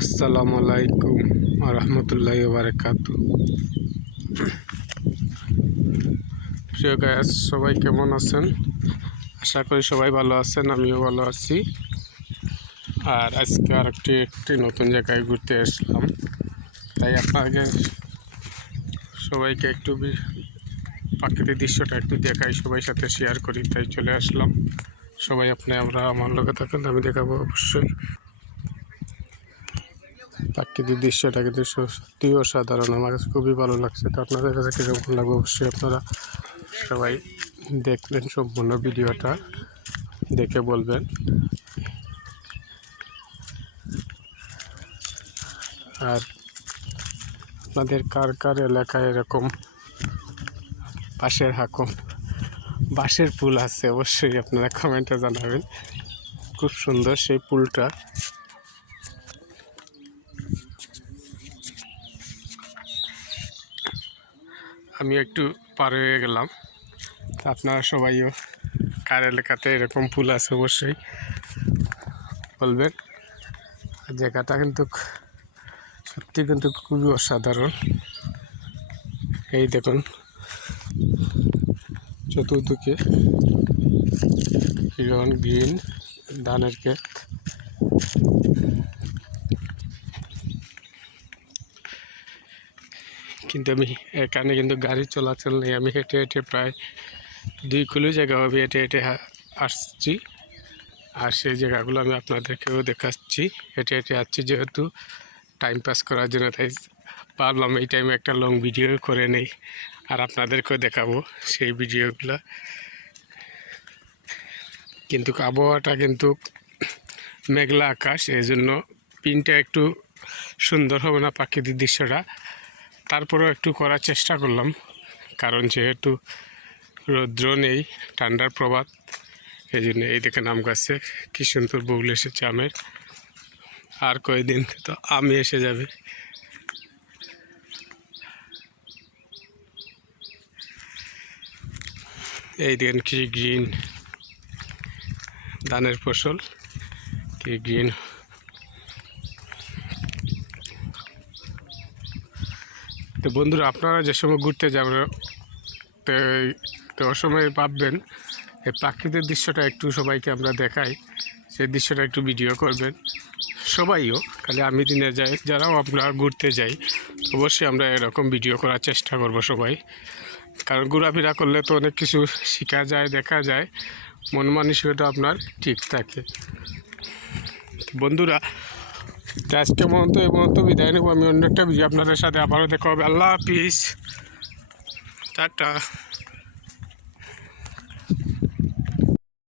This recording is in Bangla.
আসসালামু আলাইকুম রহমতুল্লাহি ওয়া বারাকাতুহু। প্রিয় গাইস, সবাই কেমন আছেন? আশা করি সবাই ভালো আছেন, আমিও ভালো আছি। আর আজকে একটি নতুন জায়গায় ঘুরতে আসলাম, তাই আপনাকে সবাইকে একটু প্রাকৃতিক দৃশ্যটা একটু দেখাই, সবাই সাথে শেয়ার করি, তাই চলে আসলাম। সবাই আমরা আমার লোকে থাকেন, আমি দেখাবো অবশ্যই। প্রাকৃতিক দৃশ্যটা কিন্তু সত্যি অসাধারণ, আমার কাছে খুবই ভালো লাগছে। তো আপনাদের কাছে কীরকম লাগবে অবশ্যই আপনারা সবাই দেখলেন, সম্পূর্ণ ভিডিওটা দেখে বলবেন। আর আপনাদের কার কার এলাকায় এরকম বাঁশের পুল আছে, অবশ্যই আপনারা কমেন্টে জানাবেন। খুব সুন্দর সেই পুলটা। আমি একটু পার হয়ে গেলাম, আপনারা সবাইও কার এলাকাতে এরকম পুল আছে অবশ্যই বলবেন। জায়গাটা কিন্তু সত্যি কিন্তু খুবই অসাধারণ। এই দেখুন চতুর্দিকে গ্রিন ধানের ক্ষেত। কিন্তু আমি এখানে কিন্তু গাড়ি চলাচল নেই, আমি হেঁটে হেঁটে প্রায় 2 কিলো জায়গা হবে হেঁটে হেঁটে আসছি। আর সেই জায়গাগুলো আমি আপনাদেরকেও দেখাচ্ছি, হেঁটে হেঁটে আসছি যেহেতু টাইম পাস করার জন্য, তাই ভাবলাম এই টাইমে একটা লং ভিডিও করে নেই আর আপনাদেরকেও দেখাবো সেই ভিডিওগুলো। কিন্তু আবহাওয়াটা কিন্তু মেঘলা আকাশ, এই জন্য পিনটা একটু সুন্দর হবে না প্রাকৃতিক দৃশ্যটা। তারপরেও একটু করার চেষ্টা করলাম, কারণ যেহেতু রৌদ্র নেই, ঠান্ডার প্রভাব, এই জন্য এই দেখে আম গাছে কী সুন্দর বউল এসেছে আমের। আর কয়েকদিন তো আমি এসে যাবে। এই দেখেন কি গ্রিন ধানের ফসল, কি গ্রিন। তো বন্ধুরা, আপনারা যে সময় ঘুরতে যাবেন তো ওই সময় ভাববেন এই প্রাকৃতিক দৃশ্যটা একটু সবাইকে আমরা দেখাই, সেই দৃশ্যটা একটু ভিডিও করবেন সবাইও, খালি আমি দিনে যাই, যারাও আমরা ঘুরতে যাই অবশ্যই আমরা এরকম ভিডিও করার চেষ্টা করব সবাই। কারণ ঘোরাফেরা করলে তো অনেক কিছু শেখা যায়, দেখা যায়, মন মানসিকতা আপনার ঠিক থাকে। বন্ধুরা, আজকে মতো এই মতো বিদায় নেব, আমি অন্য একটা ভিডিও আপনাদের সাথে আবারও দেখা হবে। আল্লাহ হাফিজ, টাটা।